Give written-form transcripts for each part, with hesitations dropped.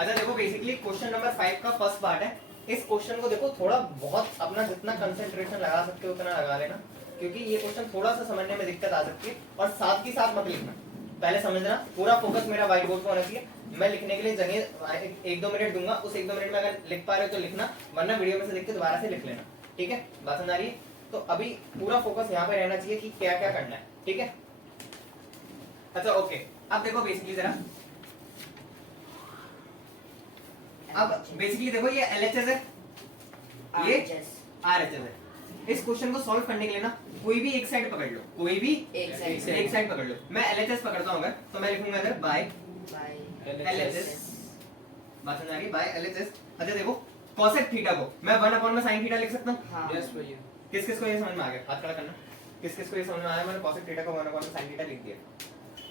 अच्छा देखो basically question number 5 का फर्स्ट पार्ट है। इस क्वेश्चन को देखो थोड़ा बहुत अपना जितना कंसंट्रेशन लगा सकते हो उतना लगा लेना, क्योंकि ये क्वेश्चन थोड़ा सा समझने में दिक्कत आ सकती है। और साथ ही साथ मत लिखना, पहले समझना। पूरा फोकस मेरा व्हाइट बोर्ड पर होना चाहिए। मैं लिखने के लिए जगह 1-2 मिनट दूंगा, उस 1-2 मिनट में अगर लिख पा रहे हो तो लिखना, वरना वीडियो में से देख के दोबारा से लिख लेना। ठीक है, बात समझ आ रही है? तो अभी पूरा फोकस यहाँ पे रहना चाहिए कि क्या क्या करना है। ठीक है, अच्छा ओके। अब देखो बेसिकली जरा, अब बेसिकली देखो ये LHS है, ये RHS है। इस क्वेश्चन को सॉल्व करने के लिए ना कोई भी एक साइड पकड़ लो, कोई भी एक साइड पकड़ लो। मैं LHS पकड़ता हूँ अगर, तो मैं लिखूंगा इधर बाय LHS। बात समझ आ रही है? By LHS। अच्छा देखो cosec थीटा को मैं 1 sin थीटा लिख सकता हूँ। यस भैया। किस किस को ये समझ में आ गया? हाथ खड़ा करना। किस किस को ये समझ में आया? मैंने cosec थीटा को 1 sin थीटा लिख दिया।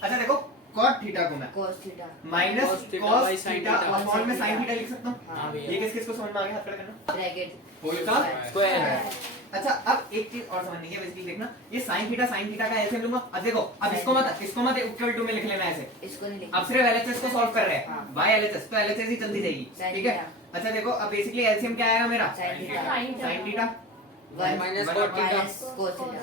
अच्छा देखो cot थीटा को मैं cos theta minus cos theta upon में sin थीटा लिख सकता हूँ। ये किस किस को समझ में आ गया? हाथ खड़ा करना। ब्रैकेट होल का स्क्वायर। अच्छा अब एक चीज और समझनी है, बेसिकली देखना, ये sin थीटा का एलसीएम लूंगा। अब देखो, अब इसको मत इक्वल टू में लिख लेना ऐसे, इसको नहीं लिखना। अब सिर्फ LHS को सॉल्व कर रहे हैं, बाय LHS, तो LHS ही चलती जाएगी। ठीक है, अच्छा देखो अब बेसिकली एलसीएम क्या आएगा मेरा? sin theta 1 minus cos theta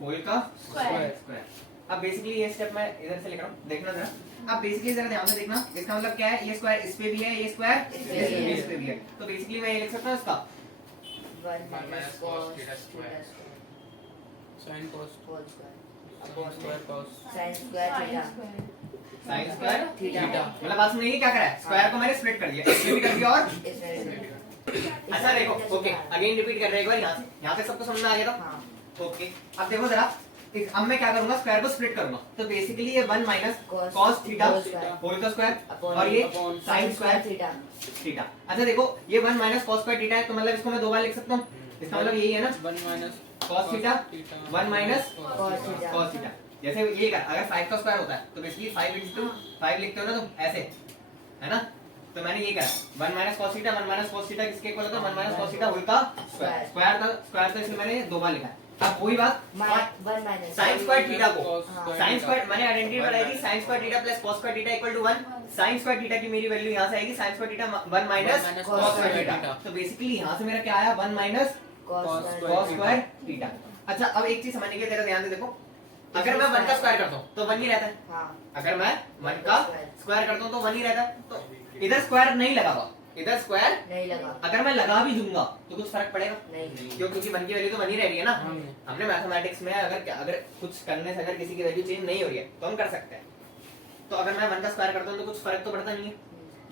whole का स्क्वायर। अब बेसिकली ये स्टेप मैं इधर से लिख रहा हूँ, देखना जरा। अब बेसिकली जरा ध्यान से देखना, इसका मतलब क्या है? ये स्क्वायर इस पे भी है, ये स्क्वायर इस पे भी है। तो बेसिकली मैं ये लिख सकता हूँ इसका 1 minus cos theta square sin cos upon square cos sin square theta. मतलब बात समझिए क्या करा है? स्क्वायर को मैंने स्प्लिट कर दिया, इसमें भी कर दिया और इसमें भी। अच्छा देखो ओके, अगेन रिपीट कर रहे हैं एक बार। यहाँ से सबको समझ में आ गया था? ओके अब देखो जरा, अब मैं क्या करूंगा? स्क्वायर को स्प्लिट करूंगा, तो बेसिकली ये 1 माइनस cos थीटा होल का स्क्वायर और ये sin स्क्वायर थीटा। अच्छा देखो ये 1 माइनस cos स्क्वायर थीटा है, तो मतलब इसको मैं 2 बार लिख सकता हूँ। इसका मतलब यही है ना, 1 minus cos theta 1 minus cos theta. जैसे ये अगर 5 का स्क्वायर होता है तो बेसिकली 5 into 5 लिखते हो ना तुम ऐसे, है ना? तो मैंने ये करा 1 minus cos theta 1 minus cos theta किसके इक्वल होता है? 1 माइनस cos थीटा होल का स्क्वायर तो इसलिए मैंने 2 बार लिखा है। अब वही बात sin स्क्वायर थीटा को sin स्क्वायर मैंने आइडेंटिटी बनाई थी, sin square theta plus cos square theta equal to 1। sin square theta की मेरी वैल्यू यहाँ से आएगी sin square theta 1 minus cos square theta. तो बेसिकली यहाँ से मेरा क्या आया? 1 माइनस cos स्क्वायर थीटा। अच्छा अब एक चीज समझने के लिए ध्यान से देखो, अगर मैं 1 का स्क्वायर करता हूँ तो 1 ही रहता है। अगर मैं 1 का स्क्वायर करता हूँ तो 1 ही रहता है। तो इधर स्क्वायर नहीं लगा हुआ, इधर स्क्वायर नहीं लगा। अगर मैं लगा भी दूंगा तो कुछ फर्क पड़ेगा नहीं, क्यों? क्योंकि 1 की वैल्यू तो 1 ही रह रही है ना। हमने मैथमेटिक्स में अगर कुछ करने से अगर किसी की वैल्यू चेंज नहीं हो रही है तो हम कर सकते हैं। तो अगर मैं 1 का स्क्वायर करता हूँ तो कुछ फर्क तो पड़ता नहीं है।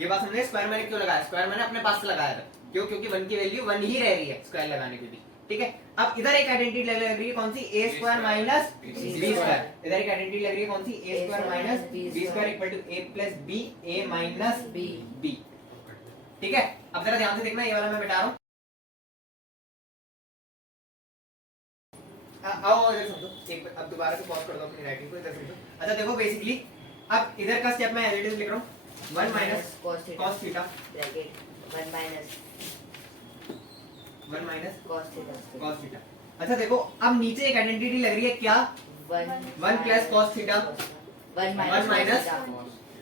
ये बात समझे? स्क्वायर मैंने क्यों लगाया? स्क्वायर मैंने अपने पास से लगाया था, क्यों? क्योंकि 1 की वैल्यू 1 ही रह रही है स्क्वायर लगाने पे भी। ठीक है, अब इधर एक आइडेंटिटी लग रही है, कौन सी? a square minus b square. इधर एक आइडेंटिटी लग रही है, कौन सी? a square minus b square equal to a plus b a minus b। ठीक है, अब जरा ध्यान से देखना, ये वाला मैं मिटा रहा हूँ। आओ इधर समझो, एक अब दोबारा से पॉज कर दो अपनी राइटिंग को, इधर समझो। अच्छा देखो बेसिकली अब इधर का स्टेप मैं एज इट इज लिख रहा हूँ, 1 minus cos theta bracket 1 minus cos theta. अच्छा देखो अब नीचे एक आइडेंटिटी लग रही है, क्या? 1 plus cos theta 1 minus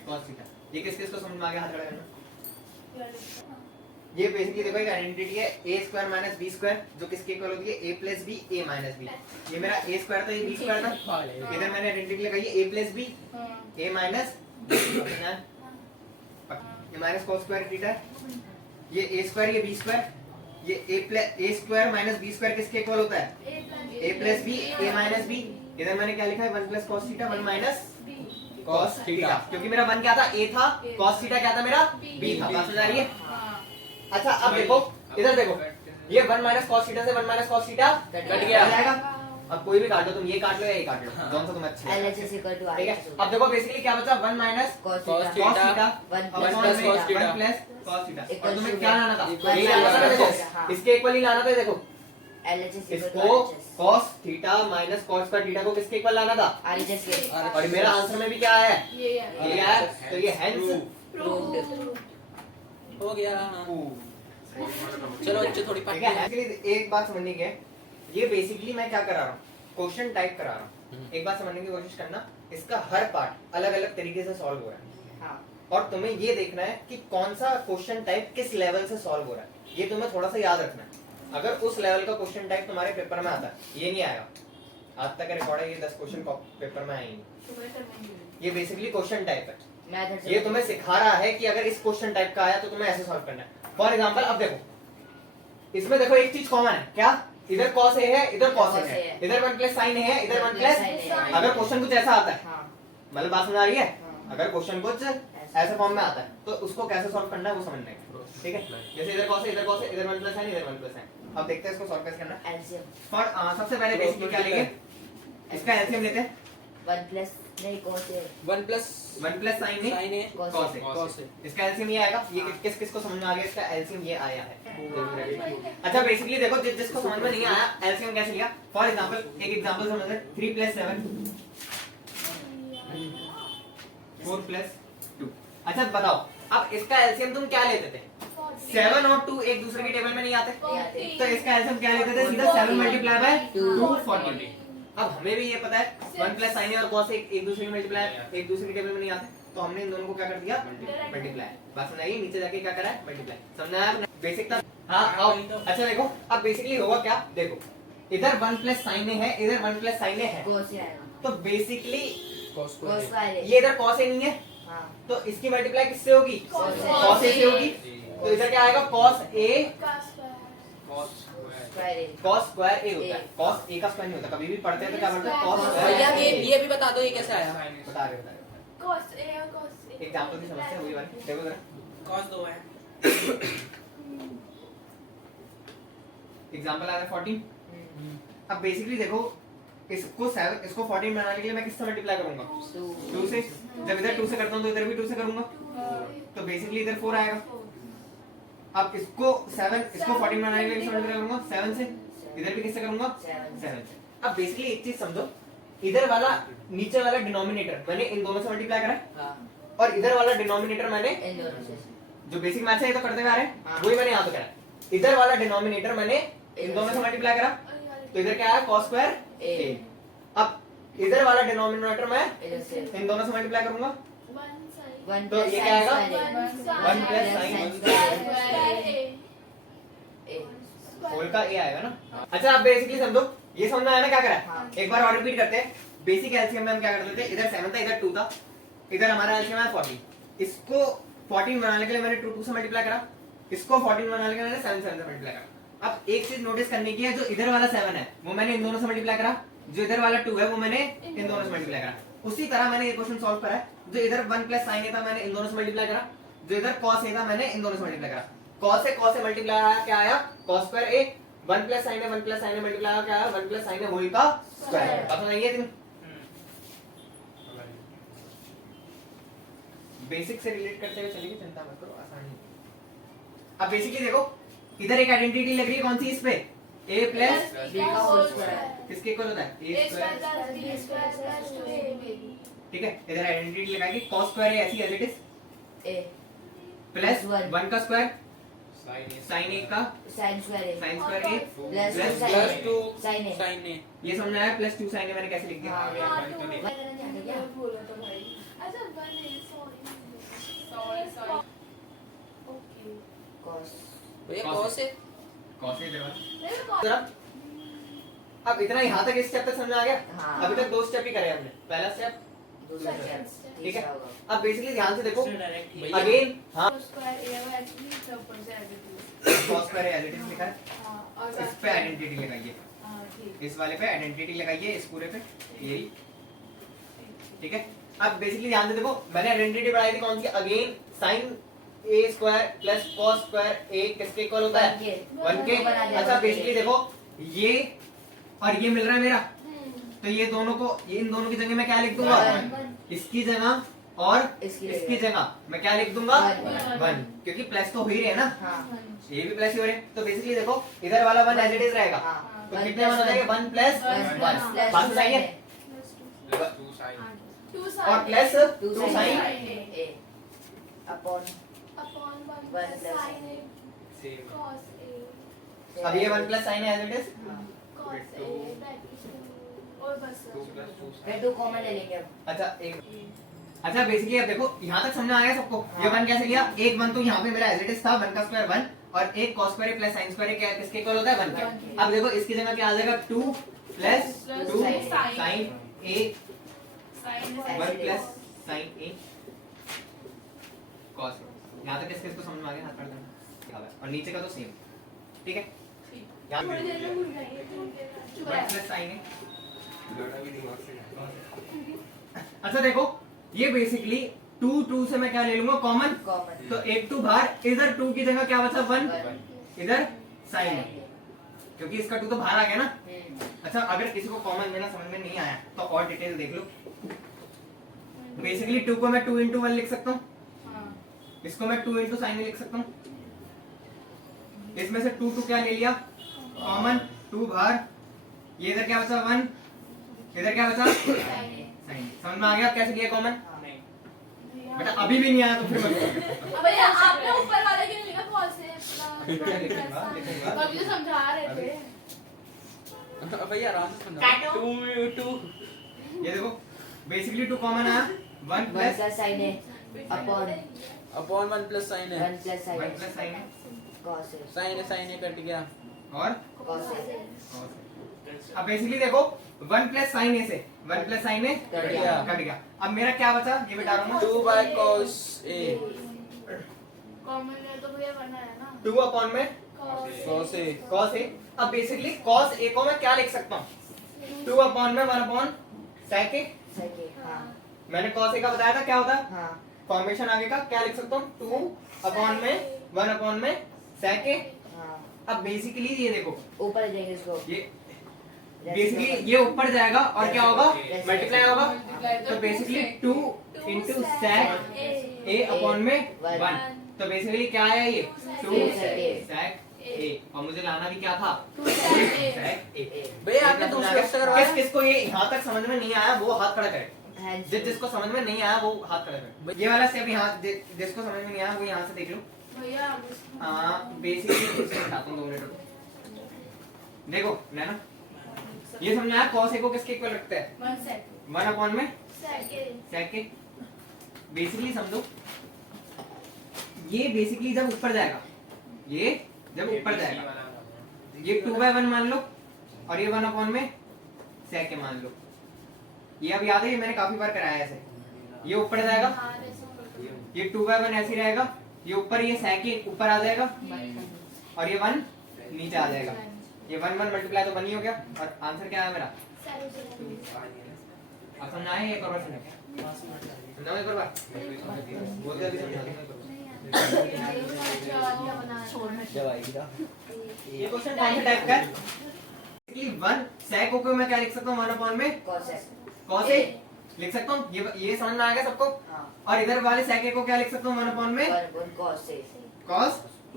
cos theta. ये किस किस को समझ में आ गया? हाथ खड़ा करना। ये बेसिकली देखो एक आइडेंटिटी है a square minus b square, जो किसके इक्वल होती है? a plus b a minus b। ये मेरा a स्क्वायर था, ये b स्क्वायर था। इधर मैंने आइडेंटिटी लगाई है a plus b a minus ये माइनस cos स्क्वायर थीटा, ये a स्क्वायर, ये b स्क्वायर, ये a square minus b square किसके इक्वल होता है? a plus b a minus b। इधर मैंने क्या लिखा है? 1 plus cos theta 1 minus cos theta, क्योंकि मेरा 1 क्या था? a था, cos थीटा क्या था मेरा? b था। बात समझ आ रही है? अच्छा अब देखो इधर देखो, ये 1 माइनस cos थीटा से 1 माइनस cos थीटा कट जाएगा। अब कोई भी काट लो, तुम ये काट लो या ये काट लो, दोनों से तुम अच्छे हैं। ठीक है, अब देखो बेसिकली क्या बचा? 1 minus cos theta 1 plus cos theta. और तुम्हें क्या लाना था? यही लाना था। देखो इसके इक्वल ही लाना था। देखो इसको cos theta minus cos square theta को किसके इक्वल लाना था? और मेरा आंसर में भी क्या है? ये है। तो ये हेंस प्रूव्ड हो गया। चलो अच्छे थोड़ी एक बात समझने की है, ये बेसिकली मैं क्या करा रहा हूँ? क्वेश्चन टाइप करा रहा हूँ। एक बात समझने की कोशिश करना, इसका हर पार्ट अलग अलग तरीके से सॉल्व हो रहा है। और तुम्हें ये देखना है कि कौन सा क्वेश्चन टाइप किस लेवल से सॉल्व हो रहा है, ये तुम्हें थोड़ा सा याद रखना है। अगर उस लेवल का क्वेश्चन टाइप तुम्हारे पेपर में आता है, ये नहीं आएगा, आज तक रिकॉर्ड है ये 10 क्वेश्चन पेपर में आएंगे। ये बेसिकली क्वेश्चन टाइप है, ये तुम्हें सिखा रहा है कि अगर इस क्वेश्चन टाइप का आया तो तुम्हें ऐसे सॉल्व करना है। फॉर एग्जांपल अब देखो, इसमें देखो एक चीज कॉमन है, क्या? इधर cos a है, इधर cos a है, इधर 1 प्लस sin है, इधर 1 प्लस। अगर क्वेश्चन कुछ ऐसा आता है, मतलब बात समझ आ रही है? अगर क्वेश्चन कुछ ऐसे फॉर्म में आता है तो उसको कैसे सॉल्व करना है वो समझना है, ठीक है? जैसे इधर cos a, इधर cos a, इधर 1 प्लस sin, इधर 1 प्लस sin। अब देखते हैं इसको सॉल्व कैसे करना है। फॉर सबसे पहले बेसिकली क्या लेंगे, इसका एलसीएम लेते हैं। 1 प्लस नहीं cos a 1 प्लस sin है cos a। इसका एलसीएम ये आएगा। ये किस किस को समझ में आ गया? इसका एलसीएम ये आया है। अच्छा बेसिकली देखो, जिसको समझ में नहीं आया एलसीएम कैसे लिया, फॉर एग्जांपल एक एग्जांपल समझ लें। 3 प्लस 7 4 प्लस 2। अच्छा बताओ, अब इसका एलसीएम तुम क्या लेते थे? 7 और 2 एक दूसरे के टेबल में नहीं आते, तो इसका एलसीएम क्या लेते थे? सीधा 7 मल्टीप्लाई बाय 2 40। अब हमें भी ये पता है 1 प्लस sin और cos एक दूसरे के मल्टीप्लाई, एक दूसरे के टेबल में नहीं आते, तो हमने इन दोनों को क्या कर दिया? मल्टीप्लाई। बात समझाइए, नीचे जाके क्या करा है? मल्टीप्लाई। समझा है? बेसिक था। हाँ आओ। अच्छा देखो, अब बेसिकली होगा क्या, देखो इधर 1 प्लस sin है, इधर 1 प्लस sin है, तो बेसिकली ये इधर cos a नहीं है, तो इसकी मल्टीप्लाई किससे होगी? cos a से होगी। तो इधर क्या आएगा? cos स्क्वायर a होता है, cos a का स्क्वायर नहीं होता। कभी भी पढ़ते हैं तो क्या पढ़ते हैं? cos भैया स्क्वायर। ये भी बता दो ये कैसे आया? बता रहे एग्जांपल की समस्या वही वाली, देखो जरा। cos 2 है। एग्जांपल आ रहा है 14। अब बेसिकली देखो, इसको 14 बनाने के लिए मैं किससे मल्टीप्लाई करूंगा? 2 से। जब इधर 2 से करता हूं तो इधर भी 2 से करूंगा, तो बेसिकली इधर 4 आएगा। अब इसको 14 बनाने के लिए किससे मल्टीप्लाई करूंगा? 7 से। इधर भी किससे करूंगा? 7 से। अब बेसिकली एक चीज समझो, इधर वाला नीचे वाला डिनोमिनेटर मैंने इन दोनों से मल्टीप्लाई करा है, और इधर वाला डिनोमिनेटर मैंने इन दोनों से, जो बेसिक मैथ्स है ये तो करते हुए आ रहे हैं, वही मैंने यहाँ पे करा। इधर वाला डिनोमिनेटर मैंने इन दोनों से मल्टीप्लाई करा, तो इधर क्या आया? cos square a। अब इधर वाला डिनोमिनेटर मैं इन दोनों से मल्टीप्लाई करूंगा, तो ये क्या आएगा? 1 प्लस sin होल का a आएगा ना। अच्छा अब बेसिकली समझो, ये समझ में आया ना क्या करा है? एक बार और रिपीट करते हैं। बेसिक एलसीएम में हम क्या करते थे, इधर 7 था, इधर 2 था, इधर हमारा एलसीएम है 40। इसको 14 बनाने के लिए मैंने 2 से मल्टीप्लाई करा, इसको 14 बनाने के लिए मैंने 7 से मल्टीप्लाई करा। अब एक चीज नोटिस करने की है, जो इधर वाला 7 है वो मैंने इन दोनों से मल्टीप्लाई करा, जो इधर वाला 2 है वो मैंने इन दोनों से मल्टीप्लाई करा। उसी तरह मैंने ये क्वेश्चन सॉल्व करा है, जो इधर 1 प्लस sin था मैंने इन दोनों से मल्टीप्लाई करा, जो इधर cos a था मैंने इन दोनों से मल्टीप्लाई करा। cos से मल्टीप्लाई आया, क्या आया? cos square a। 1 plus sin है, 1 प्लस sin मल्टीप्लाई आया, क्या आया? 1 प्लस sin होल का स्क्वायर। पता नहीं है तुम बेसिक से रिलेट करते हुए चलिए, चिंता मत करो, आसान है। अब बेसिकली देखो, इधर एक आइडेंटिटी लग रही है, कौन सी? इस पे a प्लस b का होल स्क्वायर किसके इक्वल होता है? a square. ठीक है, इधर आइडेंटिटी लगाएंगे, cos स्क्वायर है ऐसी as it is, a plus 1 का स्क्वायर sin a का sin square a sin square a plus plus 2 sin a। sin a। ये समझ में आया? प्लस 2 sin a मैंने कैसे लिख दिया? cos भैया cos है। cos a जरा। अब इतना यहाँ तक इस स्टेप तक समझ में आ गया? हाँ। अभी तक 2 स्टेप ही करे हमने, पहला स्टेप, दूसरा स्टेप, ठीक है। तीसरा होगा। अब बेसिकली ध्यान से देखो भैया अगेन, हाँ cos स्क्वायर a है एक्चुअली सब से cos square as it is लिखा है, हां और इस पे आइडेंटिटी लगाइए, हां ठीक इस वाले पे आइडेंटिटी लगाइए, इस पूरे पे यही, ठीक है। अब बेसिकली ध्यान से देखो, मैंने आइडेंटिटी बढ़ाई थी कौन सी? Again sin a square plus cos square a किसके इक्वल होता है? 1 के। अच्छा बेसिकली देखो, ये और ये मिल रहा है मेरा, तो ये दोनों को, ये इन दोनों की जगह मैं क्या लिख दूंगा? इसकी जगह और इसकी जगह मैं क्या लिख दूंगा? 1, क्योंकि प्लस तो हो ही रहे हैं ना, हाँ ये भी प्लस ही हो रहे हैं। तो बेसिकली देखो, इधर वाला 1 एज इट इज रहेगा, हाँ तो कितने 1 हो जाएंगे? 1 प्लस 1। बात समझाइए? और plus 2 sin a upon upon 1 1 sin a same. cos a अब ये 1 प्लस sin है as it is, cos a that is और बस फिर 2 कॉमन ले लेंगे अब। अच्छा एक अच्छा बेसिकली अब देखो यहाँ तक समझ में आ गया सबको। ये वन कैसे लिया, एक वन तो यहाँ पे मेरा एज इट इज था, वन का स्क्वायर वन, और एक cos square plus sine square क्या किसके इक्वल होता है, वन के। अब देखो इसकी जगह क्या आ जाएगा, 2 प्लस 2 साइन ए वन प्लस साइन ए कॉस। यहाँ तक किसको समझ में आ गया, हाथ कर देना। और नीचे का तो सेम, ठीक है। यहाँ थोड़ी देर में भूल जाएंगे, थोड़ी देर में। चुप वन रह। प्लस साइन ए। अच्छा देखो ये बेसिकली 2 से मैं क्या ले लूंगा, कॉमन। कॉमन तो एक 2 बाहर, इधर 2 की जगह क्या बचा, 1, इधर साइन है, क्योंकि इसका 2 तो बाहर आ गया ना। अच्छा अगर किसी को कॉमन लेना समझ में नहीं आया तो और डिटेल देख लो। बेसिकली 2 को मैं 2 into 1 लिख सकता हूँ, हाँ। इसको मैं 2 into साइन लिख सकता हूँ। इसमें से 2 क्या ले लिया, कॉमन, 2 बाहर, ये इधर क्या बचा 1, इधर क्या बचा साइन। समझ में आ गया कैसे लिया कॉमन। बेटा अभी भी नहीं आया तो फिर मत अब भैया आपने ऊपर वाले के लिए लिखा कौन से क्या लिखूंगा, लिखूंगा। अभी तो समझा रहे थे। भैया आराम से समझाओ। काटो। 2 ये देखो बेसिकली 2 कॉमन आया, 1 वन प्लस प्लस साइन है अपॉन अपॉन 1 प्लस साइन है, 1 प्लस साइन 1 प्लस साइन है कॉस साइन है कट गया। और कॉस अब बेसिकली देखो 1 प्लस साइन ए से 1 प्लस साइन ए कट गया। कट गया। अब मेरा क्या बचा, ये बता रहा हूँ 2 बाय cos a कॉमन है तो भैया बनना है ना। 2 अपॉन में cos a cos ए। अब बेसिकली cos ए को मैं क्या लिख सकता हूँ, 2 अपॉन में 1 अपॉन sec ए। सही हां मैंने cos ए का बताया था क्या होता है, हां फॉर्मेशन आगे का क्या लिख सकता हूँ, 2 अपॉन में 1 अपॉन में sec ए। हां अब बेसिकली ये देखो ऊपर जाएंगे इसको ये बेसिकली ये ऊपर जाएगा और क्या होगा, मल्टीप्लाई होगा। तो basically 2 into sec a upon में 1। तो बेसिकली क्या है ये 2 sec a, और मुझे लाना भी क्या था sec a। भैया आपने दूसरे से करवाया। किसको ये यहाँ तक समझ में नहीं आया वो हाथ खड़ा करे, हैंड जिसको समझ में नहीं आया वो हाथ खड़ा करे। ये वाला स्टेप यहाँ जिसको समझ में नहीं आया वो यहाँ से देख लो। भैया बेसिकली बताता हूँ 2 मिनट रुको। देखो ना ये समझ आया, cos a को किसके इक्वल रखते हैं, 1 सेकंड 1 अपॉन में सेकंड sec a। बेसिकली समझो ये बेसिकली जब ऊपर जाएगा, ये जब ऊपर जाएगा ये 2/1 मान लो और ये 1 अपॉन में sec a मान लो। ये अब याद है, ये मैंने काफी बार कराया ऐसे। ये ऊपर जाएगा, हाँ जैसे ये 2/1 ऐसे ही रहेगा, ये ऊपर ये sec a ऊपर आ जाएगा और ये 1 नीचे आ जाएगा। ये 1 1 मल्टीप्लाई तो 1 ही हो गया और आंसर क्या है मेरा। अब समझ आए, एक और बार समझाओ, एक और बार बोलते अभी समझा ये क्वेश्चन कौन से टाइप का है, कि 1 sec को मैं क्या लिख सकता हूँ, 1 अपॉन में कॉस cos a लिख सकता हूँ। ये समझ में आ गया सबको। हां और इधर वाले sec a को क्या लिख सकता हूँ, 1 अपॉन में 1 कॉस cos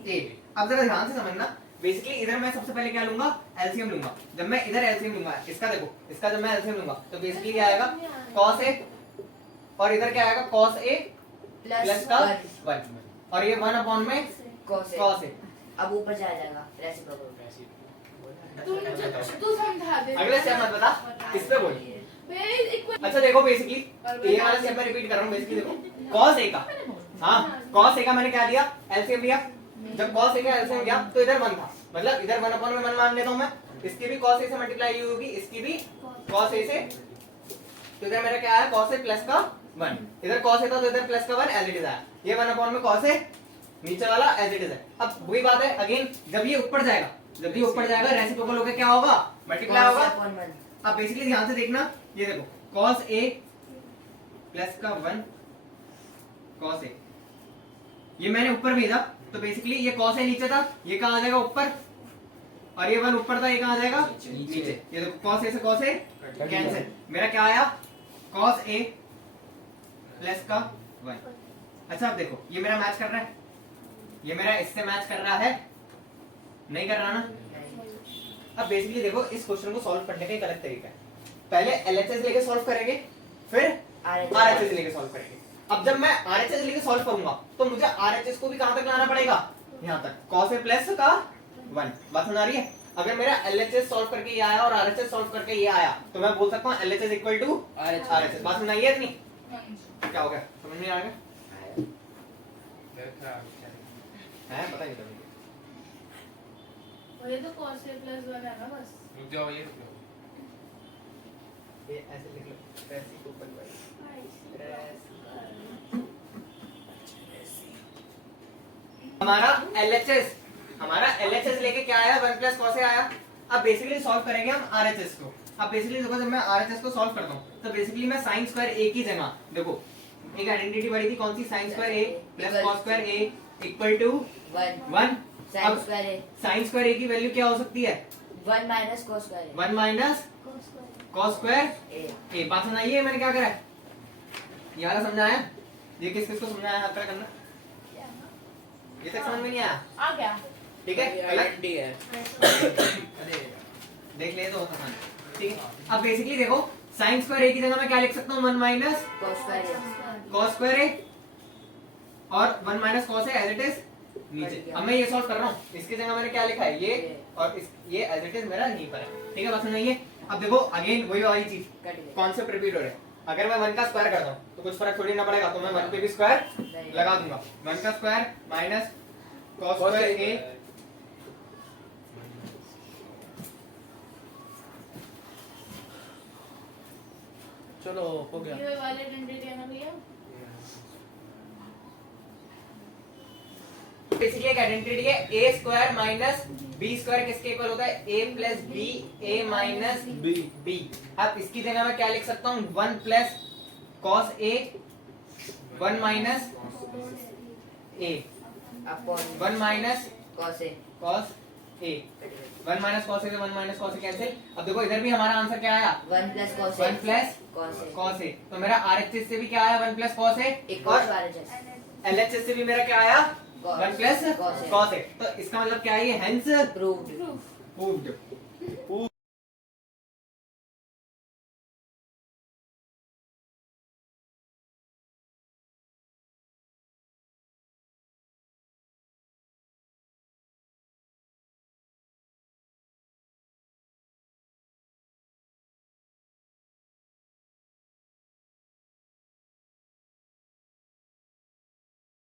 a। अब जरा ध्यान से समझना, बेसिकली इधर मैं सबसे पहले क्या लूंगा, एलसीएम लूंगा। जब मैं इधर एलसीएम लूंगा इसका, देखो इसका जब मैं एलसीएम लूंगा तो बेसिकली क्या आएगा cos a, और इधर क्या आएगा cos a प्लस का 1 और ये 1 अपॉन में कॉस cos a। अब ऊपर जाएगा रेसिप्रोकल तू समझा दे। अगला स्टेप मत बता, किस पे बोल। भैया इक्वल अच्छा देखो बेसिकली ये वाला स्टेप मैं रिपीट कर रहा हूँ। बेसिकली देखो cos a का, हाँ cos a का मैंने क्या दिया, एलसीएम लिया। जब cos a का एलसीएम लिया तो इधर 1 था, मतलब इधर 1 अपॉन में 1 मान लेता हूँ मैं। इसकी भी cos a से मल्टीप्लाई होगी, इसकी भी cos a से। तो इधर मेरा क्या आया, cos a प्लस का 1। इधर cos a था तो इधर प्लस का 1 एज इट इज आया। ये 1 अपॉन में cos a नीचे वाला एज इट इज है। अब वही बात है अगेन, जब ये ऊपर जाएगा, जब ये ऊपर जाएगा रेसिप्रोकल होकर क्या होगा, मल्टीप्लाई होगा। अब बेसिकली ध्यान से देखना, ये देखो cos a प्लस का 1 cos a, ये मैंने ऊपर भेजा तो बेसिकली ये cos a नीचे था, ये कहाँ आ जाएगा ऊपर, और ये 1 ऊपर था, ये कहाँ आ जाएगा नीचे। ये देखो cos a से cos a कैंसिल, मेरा क्या आया cos a प्लस का 1। अच्छा अब देखो ये मेरा मैच कर रहा है, ये मेरा इससे मैच कर रहा है, नहीं कर रहा ना। अब बेसिकली देखो इस क्वेश्चन को सॉल्व करने का एक अलग तरीका है। पहले एलएचएस लेके सॉल्व करेंगे, फिर आरएचएस लेके सॉल्व करेंगे। अब जब मैं आरएचएस लेके सॉल्व करूंगा तो मुझे आरएचएस को भी कहां तक लाना पड़ेगा, यहां तक, cos a प्लस का 1। बात समझ आ रही है। अगर मेरा एलएचएस सॉल्व करके ये आया और आरएचएस सॉल्व करके ये आया तो मैं बोल सकता हूं एलएचएस इक्वल टू आरएचएस। बात समझ आई है इतनी। क्या हो गया, समझ नहीं आ रहा है, पता नहीं था और ये तो cos a plus 1 है ना बस। रुक जाओ ये रुक जाओ। ये ऐसे लिख लो, रेसिप्रोकल बाई हमारा LHS लेके क्या आया, 1 प्लस कॉस ए आया। अब बेसिकली सॉल्व करेंगे हम RHS को। अब बेसिकली देखो, जब मैं RHS को सॉल्व करता हूँ तो बेसिकली मैं साइन स्क्वायर ए की जगह, देखो एक आइडेंटिटी बड़ी थी कौन सी, sine square A plus cos square A equal to 1 1। sin square a sine square A की वैल्यू क्या हो सकती है, 1 minus cos square a 1 minus cos square a ए। बात सुनाइए, मैंने क्या करा है, ये वाला समझाया, ये किस किस को समझाया, आपका करना, ये तक समझ में नहीं आया, आ गया। ठीक है, अलग आइडेंटिटी है। अरे देख ले तो होता है, ठीक है। अब बेसिकली देखो, साइन स्क्वायर ए की जगह मैं क्या लिख सकता हूँ, 1 minus cos square a cos square A और 1 minus cos A as it is नीचे। अब मैं ये सॉल्व कर रहा हूँ, इसकी जगह मैंने क्या लिखा है, ये और ये एज इट इज मेरा यहीं पर है, ठीक है। बात सुनाइए, अब देखो अगेन वही वाली चीज, कट गया कॉन्सेप्ट रिपीट हो रहा है। अगर मैं 1 का स्क्वायर करता हूँ तो कुछ फर्क थोड़ी ना पड़ेगा, तो मैं 1 पे भी स्क्वायर लगा दूंगा। 1 का स्क्वायर माइनस कॉस स्क्वायर ए चलो हो गया। ये वाले आइडेंटिटी है ना भैया। बेसिकली एक आइडेंटिटी है, A square minus B square किसके इक्वल होता है, A plus B A minus B B. अब इसकी जगह मैं क्या लिख सकता हूँ, 1 plus cos A 1 minus A upon 1 minus cos a cos A 1 minus cos A से 1 माइनस कॉस ए कैंसिल। अब देखो इधर भी हमारा आंसर क्या आया, 1 plus cos 1 plus cos a cos A. तो मेरा RHS से भी क्या आया, 1 प्लस कॉस ए, equals और RHS LHS से भी मेरा क्या आया, Cos. 1 plus Cos A. Cos A. तो इसका मतलब क्या है, ये हेंस proved प्रूव्ड।